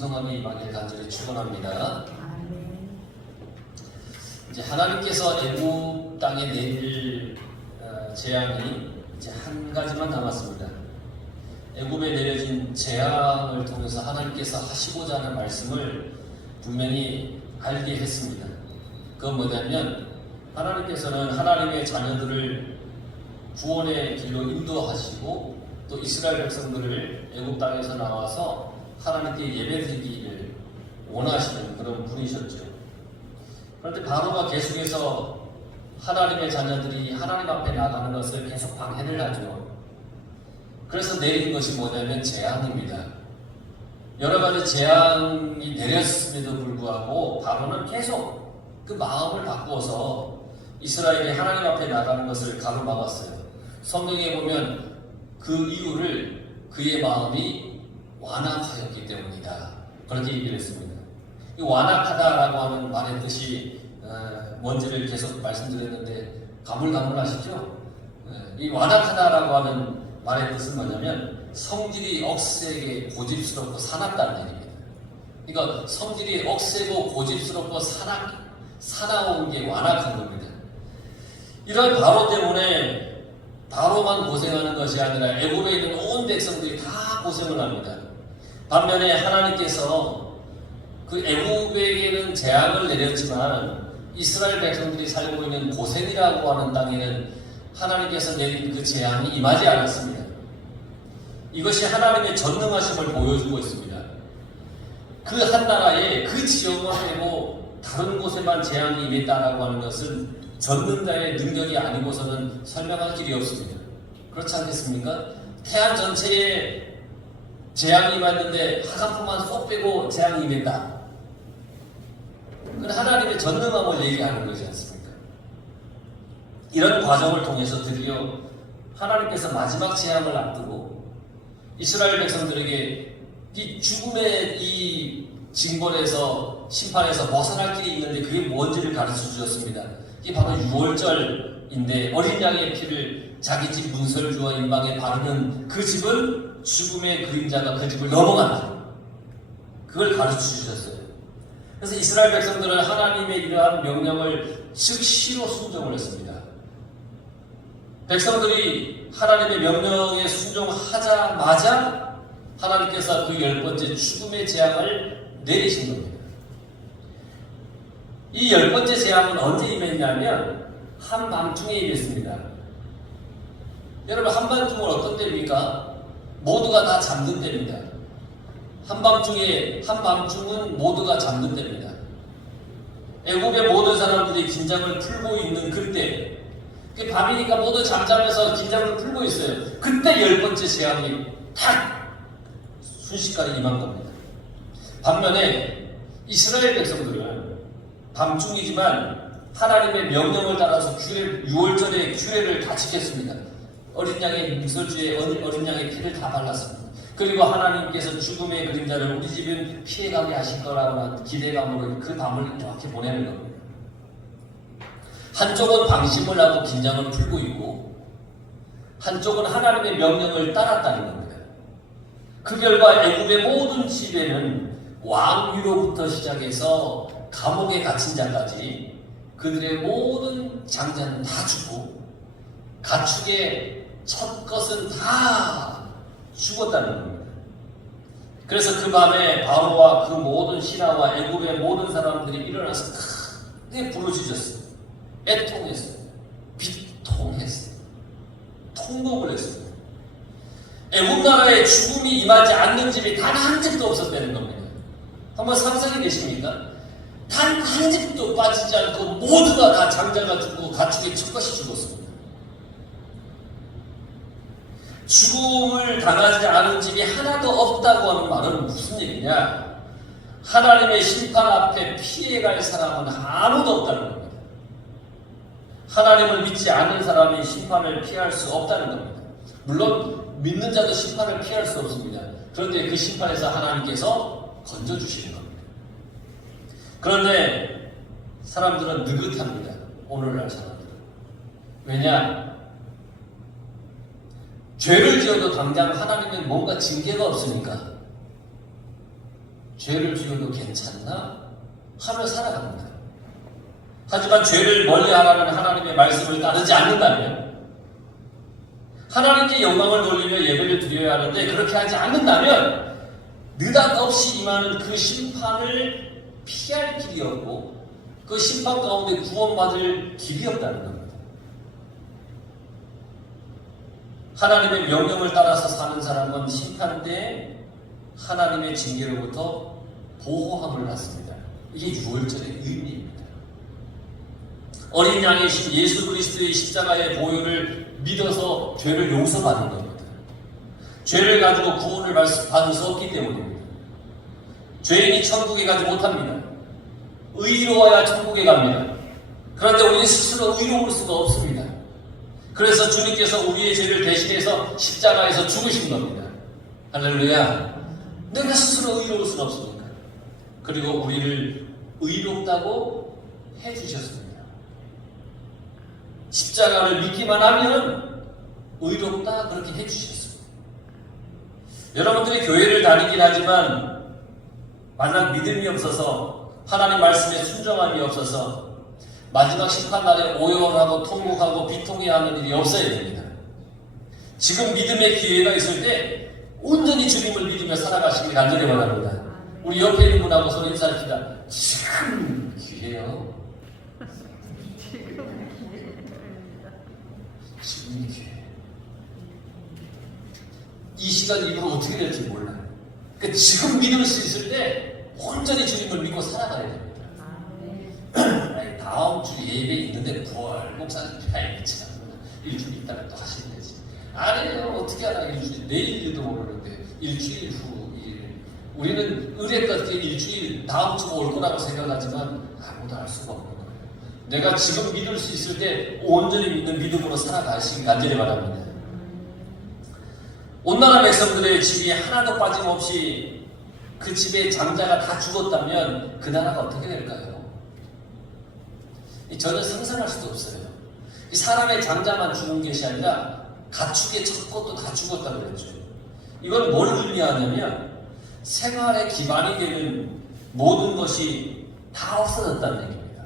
풍성하게 임하길 간절히 축원합니다. 이제 하나님께서 애굽 땅에 내릴 재앙이 이제 한 가지만 남았습니다. 애굽에 내려진 재앙을 통해서 하나님께서 하시고자 하는 말씀을 분명히 알게 했습니다. 그건 뭐냐면 하나님께서는 하나님의 자녀들을 구원의 길로 인도하시고 또 이스라엘 백성들을 애굽 땅에서 나와서 하나님께 예배드리기를 원하시는 그런 분이셨죠. 그런데 바로가 계속해서 하나님의 자녀들이 하나님 앞에 나가는 것을 계속 방해를 하죠. 그래서 내린 것이 뭐냐면 재앙입니다. 여러 가지 재앙이 내렸음에도 불구하고 바로는 계속 그 마음을 바꾸어서 이스라엘이 하나님 앞에 나가는 것을 가로막았어요. 성경에 보면 그 이유를 그의 마음이 완악하였기 때문이다. 그렇게 얘기를 했습니다. 이 완악하다라고 하는 말의 뜻이 뭔지를 계속 말씀드렸는데 가물가물하시죠? 이 완악하다라고 하는 말의 뜻은 뭐냐면 성질이 억세게 고집스럽고 사납다는 얘기입니다. 그러니까 성질이 억세고 고집스럽고 사나운 게 완악한 겁니다. 이런 바로 때문에 바로만 고생하는 것이 아니라 애굽에 있는 온 백성들이 다 고생을 합니다. 반면에 하나님께서 그 애굽에게는 재앙을 내렸지만 이스라엘 백성들이 살고 있는 고센이라고 하는 땅에는 하나님께서 내린 그 재앙이 임하지 않았습니다. 이것이 하나님의 전능하심을 보여주고 있습니다. 그 한 나라에 그 지역만 빼고 다른 곳에만 재앙이 임했다라고 하는 것은 전능자의 능력이 아니고서는 설명할 길이 없습니다. 그렇지 않겠습니까? 태안 전체에 재앙이 임했는데 하강포만 쏙 빼고 재앙이 임했다. 그건 하나님의 전능함을 얘기하는 거지 않습니까? 이런 과정을 통해서 드디어 하나님께서 마지막 재앙을 앞두고 이스라엘 백성들에게 이 죽음의 이 징벌에서 심판에서 벗어날 길이 있는데 그게 뭔지를 가르쳐 주셨습니다. 이게 바로 유월절인데 어린 양의 피를 자기 집 문설주와 임방에 바르는 그 집은 죽음의 그림자가 그 집을 넘어간다. 그걸 가르쳐 주셨어요. 그래서 이스라엘 백성들은 하나님의 이러한 명령을 즉시로 순종을 했습니다. 백성들이 하나님의 명령에 순종하자마자 하나님께서 그 10번째 죽음의 재앙을 내리신 겁니다. 이 10번째 재앙은 언제 임했냐면 한밤중에 임했습니다. 여러분 한밤중은 어떤 때입니까? 모두가 다 잠든 때입니다. 한밤중은 모두가 잠든 때입니다. 애굽의 모든 사람들이 긴장을 풀고 있는 그때 밤이니까 모두 잠자면서 긴장을 풀고 있어요. 그때 10번째 재앙이 탁 순식간에 임한 겁니다. 반면에 이스라엘 백성들은 밤중이지만 하나님의 명령을 따라서 유월절의 규례를 다 지켰습니다. 어린 양의 미설주에 어린 양의 피를 다 발랐습니다. 그리고 하나님께서 죽음의 그림자를 우리 집은 피해가게 하실 거라고 하는 기대감으로 그 밤을 이렇게 보내는 겁니다. 한쪽은 방심을 하고 긴장을 풀고 있고 한쪽은 하나님의 명령을 따랐다는 겁니다. 그 결과 애굽의 모든 집에는 왕위로부터 시작해서 감옥에 갇힌 자까지 그들의 모든 장자는 다 죽고 가축의 첫 것은 다 죽었다는 겁니다. 그래서 그 밤에 바로와 그 모든 신하와 애굽의 모든 사람들이 일어나서 크게 부르짖었어요. 애통했어요. 비통했어요. 통곡을 했어요. 애굽 나라에 죽음이 임하지 않는 집이 단 한 집도 없었다는 겁니다. 한번 상상이 되십니까? 단 한 집도 빠지지 않고 모두가 다 장자가 죽고 가축의 첫것이 죽었습니다. 죽음을 당하지 않은 집이 하나도 없다고 하는 말은 무슨 얘기냐? 하나님의 심판 앞에 피해갈 사람은 아무도 없다는 겁니다. 하나님을 믿지 않는 사람이 심판을 피할 수 없다는 겁니다. 물론 믿는 자도 심판을 피할 수 없습니다. 그런데 그 심판에서 하나님께서 건져주시는 겁니다. 그런데 사람들은 느긋합니다. 오늘날 사람들은. 왜냐? 죄를 지어도 당장 하나님은 뭔가 징계가 없으니까 죄를 지어도 괜찮나? 하며 살아갑니다. 하지만 죄를 멀리하라는 하나님의 말씀을 따르지 않는다면, 하나님께 영광을 돌리며 예배를 드려야 하는데 그렇게 하지 않는다면 느닷없이 임하는 그 심판을 피할 길이 없고 그 심판 가운데 구원받을 길이 없다는 겁니다. 하나님의 명령을 따라서 사는 사람은 심판 때 하나님의 징계로부터 보호함을 받습니다. 이게 유월절의 의미입니다. 어린 양이신 예수 그리스도의 십자가의 보혈을 믿어서 죄를 용서받는 겁니다. 죄를 가지고 구원을 받을 수 없기 때문입니다. 죄인이 천국에 가지 못합니다. 의로워야 천국에 갑니다. 그런데 우리 스스로 의로울 수가 없습니다. 그래서 주님께서 우리의 죄를 대신해서 십자가에서 죽으신 겁니다. 할렐루야. 내가 스스로 의로울 수는 없으니까. 그리고 우리를 의롭다고 해주셨습니다. 십자가를 믿기만 하면 의롭다 그렇게 해주셨습니다. 여러분들이 교회를 다니긴 하지만 만약 믿음이 없어서 하나님 말씀에 순종함이 없어서 마지막 심판날에 오열하고 통곡하고 비통해야 하는 일이 없어야 됩니다. 지금 믿음의 기회가 있을 때 온전히 주님을 믿으며 살아가시길 간절히 바랍니다. 우리 옆에 있는 분하고 서로 인사합시다. 지금 기회요. 지금 기회. 이 시간 이후로 어떻게 될지 몰라요. 그러니까 지금 믿을 수 있을 때 온전히 주님을 믿고 살아가야 됩니다. 아니, 다음 주 예배 있는데 뭘 목사님 참 일주일 있다가 또 하시면 되지. 아니에요. 어떻게 알아? 일주일 내일도 모르는데 일주일 후 일. 우리는 의뢰까지 일주일 다음 주가 올 거라고 생각하지만 아무도 알 수가 없는 거예요. 내가 지금 믿을 수 있을 때 온전히 믿는 믿음으로 살아가시기 간절히 바랍니다. 온 나라 백성들의 집이 하나도 빠짐없이 그 집의 장자가 다 죽었다면 그 나라가 어떻게 될까요? 전혀 상상할 수도 없어요. 사람의 장자만 죽은 것이 아니라 가축의 첫 것도 다 죽었다고 그랬죠. 이건 뭘 의미하냐면 생활의 기반이 되는 모든 것이 다 없어졌다는 얘기입니다.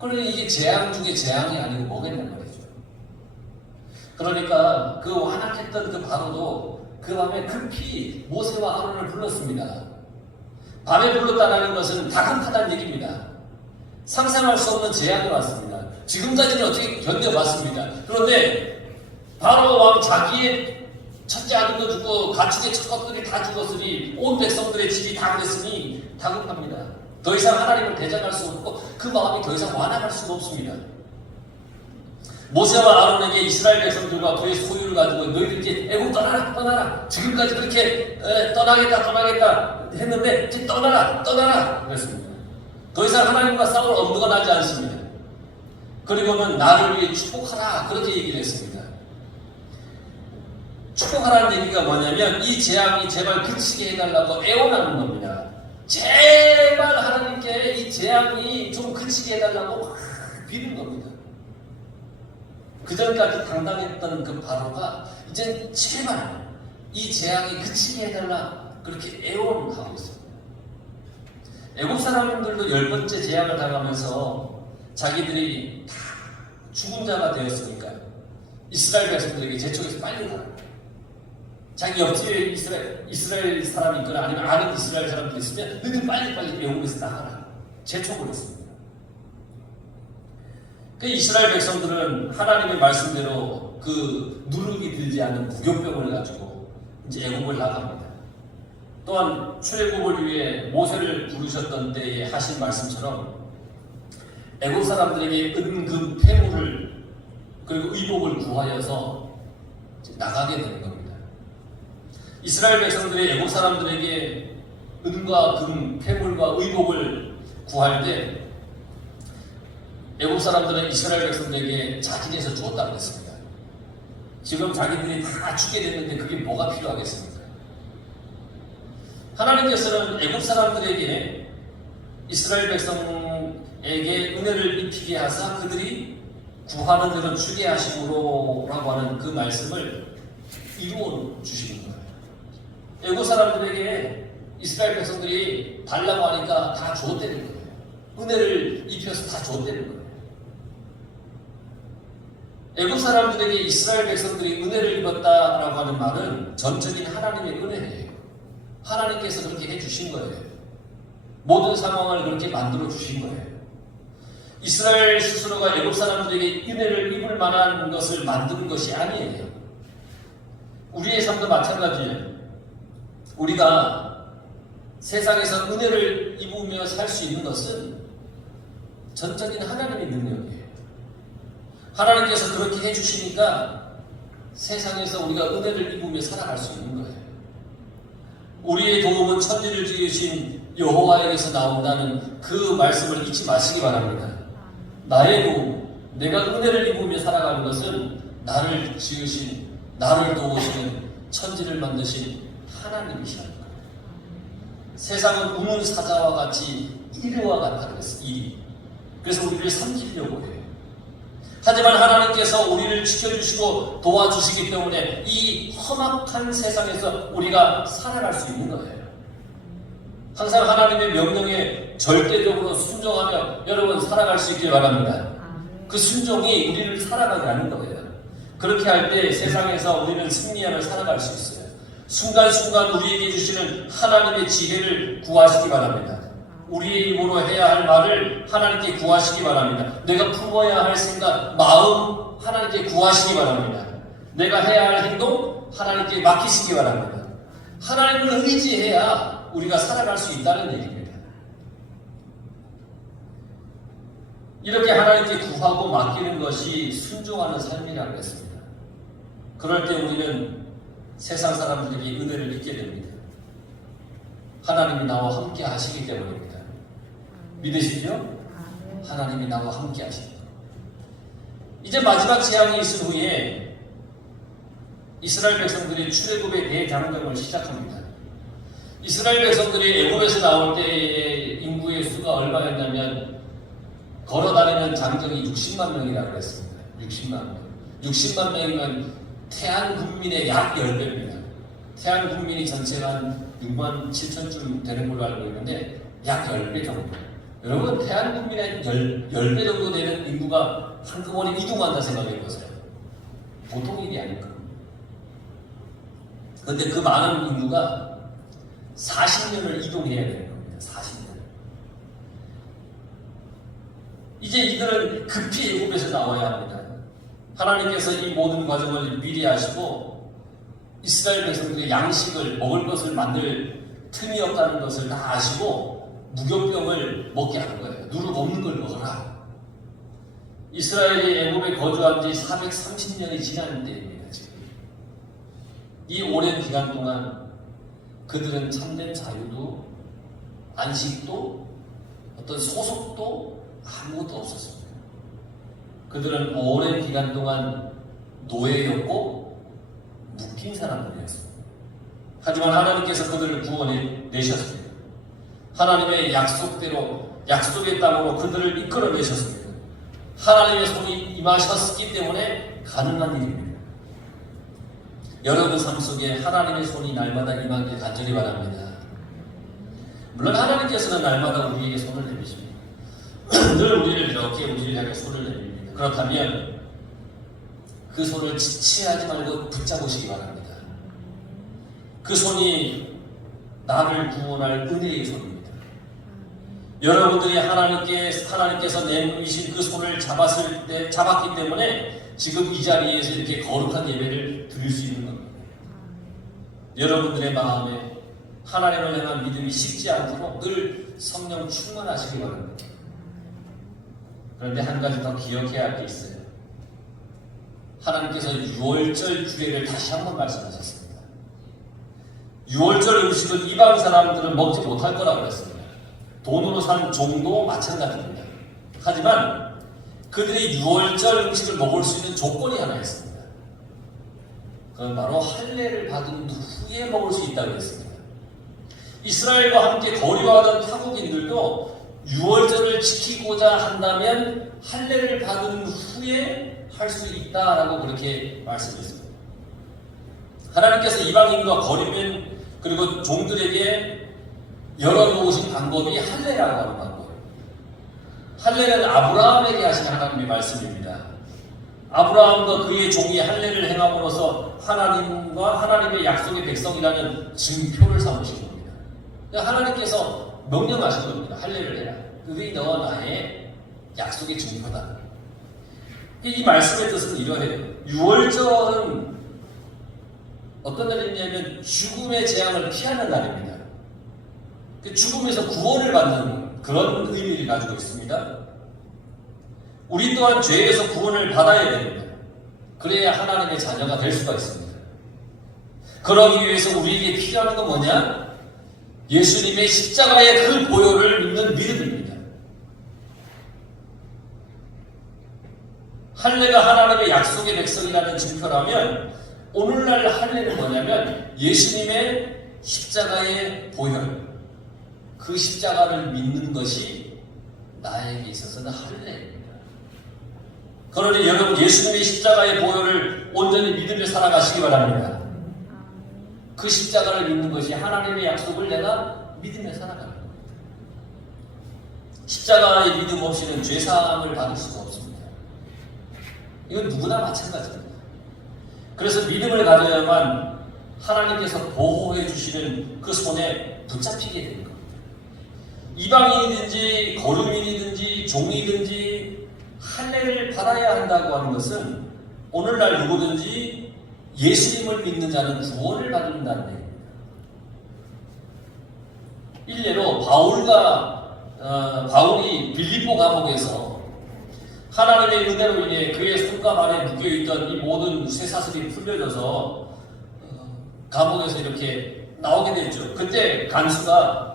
그러니 이게 재앙 중에 재앙이 아니고 뭐겠냔 말이죠. 그러니까 그 완악했던 그 바로도 그 밤에 급히 모세와 아론을 불렀습니다. 밤에 불렀다는 것은 다급하다는 얘기입니다. 상상할 수 없는 재앙이 왔습니다. 지금까지는 어떻게 견뎌봤습니다. 그런데 바로 왕 자기의 첫째 아들도 죽고 가축의 첫 것들이 다 죽었으니 온 백성들의 집이 다 그랬으니 다급합니다. 더 이상 하나님을 대적할 수 없고 그 마음이 더 이상 완화할 수가 없습니다. 모세와 아론에게 이스라엘 백성들과 그의 소유를 가지고 너희들 이제 애국 떠나라 지금까지 그렇게 떠나겠다 했는데 이제 떠나라 그랬습니다. 더 이상 하나님과 싸울 엄두가 나지 않습니다. 그리고는 나를 위해 축복하라 그렇게 얘기를 했습니다. 축복하라는 얘기가 뭐냐면 이 재앙이 제발 그치게 해달라고 애원하는 겁니다. 제발 하나님께 이 재앙이 좀 그치게 해달라고 비는 겁니다. 그전까지 당당했던 그 바로가 이제 제발 이 재앙이 그치게 해달라 그렇게 애원하고 있습니다. 애국 사람들도 10번째 재앙을 당하면서 자기들이 다 죽은 자가 되었으니까 이스라엘 백성들에게 제쪽에서 빨리 가라. 자기 옆집에 이스라엘 사람이 있거나 아니면 아는 이스라엘 사람들이 있으면 너희들 빨리 애국에서 나가라. 재촉을 했습니다. 그 이스라엘 백성들은 하나님의 말씀대로 그 누룩이 들지 않은 무교병을 가지고 이제 애국을 나갑니다. 또한 출애굽을 위해 모세를 부르셨던 때에 하신 말씀처럼 애국 사람들에게 은금 폐물을 그리고 의복을 구하여서 나가게 되는 겁니다. 이스라엘 백성들이 애국 사람들에게 은과 금 폐물과 의복을 구할 때 애국 사람들은 이스라엘 백성들에게 자진해서 주었다고 했습니다. 지금 자기들이 다 죽게 됐는데 그게 뭐가 필요하겠습니까? 하나님께서는 애국 사람들에게 이스라엘 백성에게 은혜를 입히게 하사 그들이 구하는 대로 주게 하심으로라고 하는 그 말씀을 이루어 주시는 거예요. 애국 사람들에게 이스라엘 백성들이 달라고 하니까 다 줬다는 거예요. 은혜를 입혀서 다 줬다는 거예요. 애국 사람들에게 이스라엘 백성들이 은혜를 입었다라고 하는 말은 전적인 하나님의 은혜예요. 하나님께서 그렇게 해주신 거예요. 모든 상황을 그렇게 만들어 주신 거예요. 이스라엘 스스로가 애국 사람들에게 은혜를 입을 만한 것을 만든 것이 아니에요. 우리의 삶도 마찬가지예요. 우리가 세상에서 은혜를 입으며 살 수 있는 것은 전적인 하나님의 능력이에요. 하나님께서 그렇게 해주시니까 세상에서 우리가 은혜를 입으며 살아갈 수 있는 거예요. 우리의 도움은 천지를 지으신 여호와에게서 나온다는 그 말씀을 잊지 마시기 바랍니다. 나의 도움, 내가 은혜를 입으며 살아가는 것은 나를 지으신, 나를 도우시는, 천지를 만드신 하나님이시라는 거예요. 세상은 우는 사자와 같이 이리와 같다는 것은 일이. 그래서 우리를 섬기려고 해요. 하지만 하나님께서 우리를 지켜주시고 도와주시기 때문에 이 험악한 세상에서 우리가 살아갈 수 있는 거예요. 항상 하나님의 명령에 절대적으로 순종하며 여러분 살아갈 수 있길 바랍니다. 그 순종이 우리를 살아가게 하는 거예요. 그렇게 할 때 세상에서 우리는 승리하며 살아갈 수 있어요. 순간순간 우리에게 주시는 하나님의 지혜를 구하시기 바랍니다. 우리의 입으로 해야 할 말을 하나님께 구하시기 바랍니다. 내가 품어야 할 생각, 마음 하나님께 구하시기 바랍니다. 내가 해야 할 행동 하나님께 맡기시기 바랍니다. 하나님을 의지해야 우리가 살아갈 수 있다는 얘기입니다. 이렇게 하나님께 구하고 맡기는 것이 순종하는 삶이라고 했습니다. 그럴 때 우리는 세상 사람들에게 은혜를 입게 됩니다. 하나님이 나와 함께 하시기 때문입니다. 믿으시죠? 하나님이 나와 함께 하십니다. 이제 마지막 재앙이 있은 후에 이스라엘 백성들이 출애굽의 대장정을 시작합니다. 이스라엘 백성들이 애굽에서 나올 때의 인구의 수가 얼마였냐면 걸어다니는 장정이 60만 명이라고 했습니다. 60만 명. 60만 명이면 태안 국민의 약 10배입니다. 태안 국민이 전체가 한 6만 7천쯤 되는 걸로 알고 있는데 약 10배 정도. 여러분 태안 국민의 10배 정도 되는 인구가 한꺼번에 이동한다 생각해 보세요. 보통 일이 아닐 겁니다. 그런데 그 많은 인구가 40년을 이동해야 되는 겁니다. 40년. 이제 이들은 급히 애굽에서 나와야 합니다. 하나님께서 이 모든 과정을 미리 하시고 이스라엘 백성들의 양식을 먹을 것을 만들 틈이 없다는 것을 다 아시고 무교병을 먹게 하는 거예요. 누룩 없는 걸 먹어라. 이스라엘이 애굽에 거주한 지 430년이 지난 때입니다. 지금. 이 오랜 기간 동안 그들은 참된 자유도 안식도 어떤 소속도 아무것도 없었습니다. 그들은 오랜 기간 동안 노예였고 묶인 사람들이었습니다. 하지만 하나님께서 그들을 구원해내셨습니다. 하나님의 약속대로 약속의 땅으로 그들을 이끌어내셨습니다. 하나님의 손이 임하셨기 때문에 가능한 일입니다. 여러분 삶 속에 하나님의 손이 날마다 임하길 간절히 바랍니다. 물론 하나님께서는 날마다 우리에게 손을 내미십니다. 늘 우리를 이렇게 우리를 향해 손을 내밉니다. 그렇다면 그 손을 지체하지 말고 붙잡으시기 바랍니다. 그 손이 나를 구원할 은혜의 손입니다. 여러분들이 하나님께서 내미신 그 손을 잡았기 때문에 지금 이 자리에서 이렇게 거룩한 예배를 드릴 수 있는 겁니다. 여러분들의 마음에 하나님을 향한 믿음이 식지 않도록 늘 성령 충만하시기 바랍니다. 그런데 한 가지 더 기억해야 할 게 있어요. 하나님께서 6월절 규례를 다시 한번 말씀하셨습니다. 6월절 음식은 이방 사람들은 먹지 못할 거라고 했습니다. 돈으로 산 종도 마찬가지입니다. 하지만 그들이 6월절 음식을 먹을 수 있는 조건이 하나 있습니다. 그건 바로 할례를 받은 후에 먹을 수 있다고 했습니다. 이스라엘과 함께 거류하던 타국인들도 6월절을 지키고자 한다면 할례를 받은 후에 할 수 있다라고 그렇게 말씀했습니다. 하나님께서 이방인과 거리면 그리고 종들에게 열어놓으신 방법이 할례라고 하는 방법. 할례는 아브라함에게 하신 하나님의 말씀입니다. 아브라함과 그의 종이 할례를 행함으로써 하나님과 하나님의 약속의 백성이라는 증표를 삼으신 겁니다. 하나님께서 명령하신 겁니다. 할례를 해라. 그게 너와 나의 약속의 증표다. 이 말씀의 뜻은 이러해요. 유월절은 어떤 날이냐면 죽음의 재앙을 피하는 날입니다. 죽음에서 구원을 받는 그런 의미를 가지고 있습니다. 우리 또한 죄에서 구원을 받아야 됩니다. 그래야 하나님의 자녀가 될 수가 있습니다. 그러기 위해서 우리에게 필요한 건 뭐냐? 예수님의 십자가의 그 보혈을 믿는 믿음입니다. 할례가 하나님의 약속의 백성이라는 증표라면 오늘날 할례는 뭐냐면 예수님의 십자가의 보혈, 그 십자가를 믿는 것이 나에게 있어서는 할례입니다. 그러니 여러분 예수님의 십자가의 보혈을 온전히 믿으며 살아가시기 바랍니다. 그 십자가를 믿는 것이 하나님의 약속을 내가 믿으며 살아가는 겁니다. 십자가의 믿음 없이는 죄사함을 받을 수가 없습니다. 이건 누구나 마찬가지입니다. 그래서 믿음을 가져야만 하나님께서 보호해 주시는 그 손에 붙잡히게 되는 겁니다. 이방인이든지 거류민이든지 종이든지 할례를 받아야 한다고 하는 것은 오늘날 누구든지 예수님을 믿는 자는 구원을 받는다는 얘기입니다. 일례로 바울이 빌립보 감옥에서 하나님의 은혜로 인해 그의 손과 발에 묶여있던 이 모든 쇠사슬이 풀려져서 감옥에서 이렇게 나오게 됐죠. 그때 간수가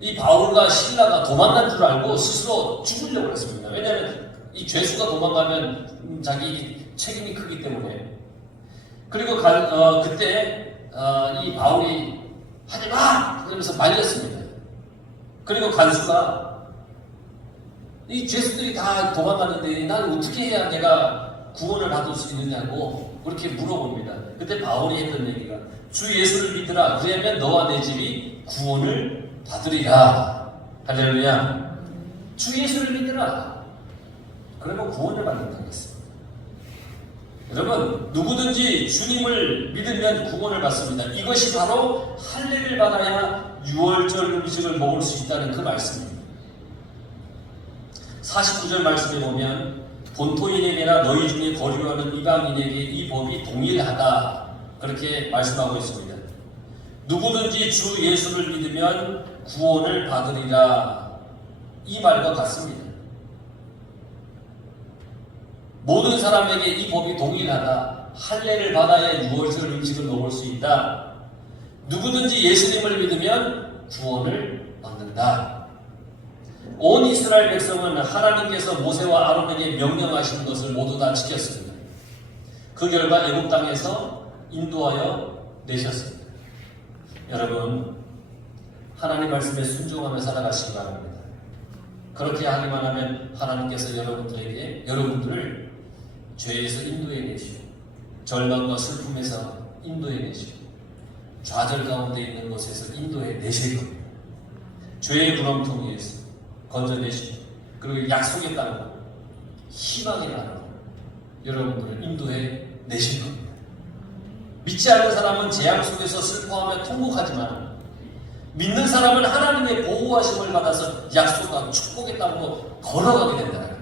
이 바울과 실라가 도망간 줄 알고 스스로 죽으려고 했습니다. 왜냐하면 이 죄수가 도망가면 자기 책임이 크기 때문에. 그리고 그때 이 바울이 하지마! 그러면서 말렸습니다. 그리고 간수가 이 죄수들이 다 도망갔는데 난 어떻게 해야 내가 구원을 받을 수 있느냐고 그렇게 물어봅니다. 그때 바울이 했던 얘기가 주 예수를 믿으라. 그러면 너와 내 집이 구원을 받으리라. 할렐루야. 주 예수를 믿으라. 그러면 구원을 받는다고 했습니다. 여러분 누구든지 주님을 믿으면 구원을 받습니다. 이것이 바로 할례를 받아야 유월절 음식을 먹을 수 있다는 그 말씀입니다. 49절 말씀에 보면 본토인에게나 너희 중에 거류하는 이방인에게 이 법이 동일하다 그렇게 말씀하고 있습니다. 누구든지 주 예수를 믿으면 구원을 받으리라 이 말과 같습니다. 모든 사람에게 이 법이 동일하다. 할례를 받아야 유월절 음식을 먹을 수 있다. 누구든지 예수님을 믿으면 구원을 얻는다. 온 이스라엘 백성은 하나님께서 모세와 아론에게 명령하신 것을 모두 다 지켰습니다. 그 결과 애굽 땅에서 인도하여 내셨습니다. 여러분 하나님 말씀에 순종하며 살아가시기 바랍니다. 그렇게 하기만 하면 하나님께서 여러분들을 죄에서 인도해 내시고 절망과 슬픔에서 인도해 내시고 좌절 가운데 있는 곳에서 인도해 내실 겁니다. 죄의 구렁텅이에서 건져내시고 그리고 약속의 땅으로 희망의 나라로 여러분들을 인도해 내실 겁니다. 믿지 않는 사람은 재앙 속에서 슬퍼하며 통곡하지만 믿는 사람은 하나님의 보호하심을 받아서 약속과 축복의 땅으로 걸어가게 된다는 겁니다.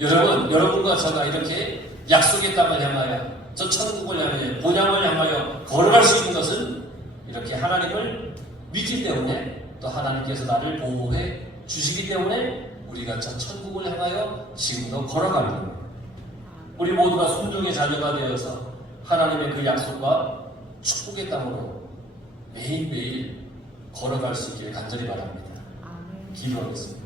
여러분과 저가 이렇게 약속의 땅을 향하여 저 천국을 향하여 본향을 향하여 걸어갈 수 있는 것은 이렇게 하나님을 믿기 때문에 또 하나님께서 나를 보호해 주시기 때문에 우리가 저 천국을 향하여 지금도 걸어가는 겁니다. 우리 모두가 순종의 자녀가 되어서 하나님의 그 약속과 축복의 땅으로 매일매일 걸어갈 수 있기를 간절히 바랍니다. 기도하겠습니다.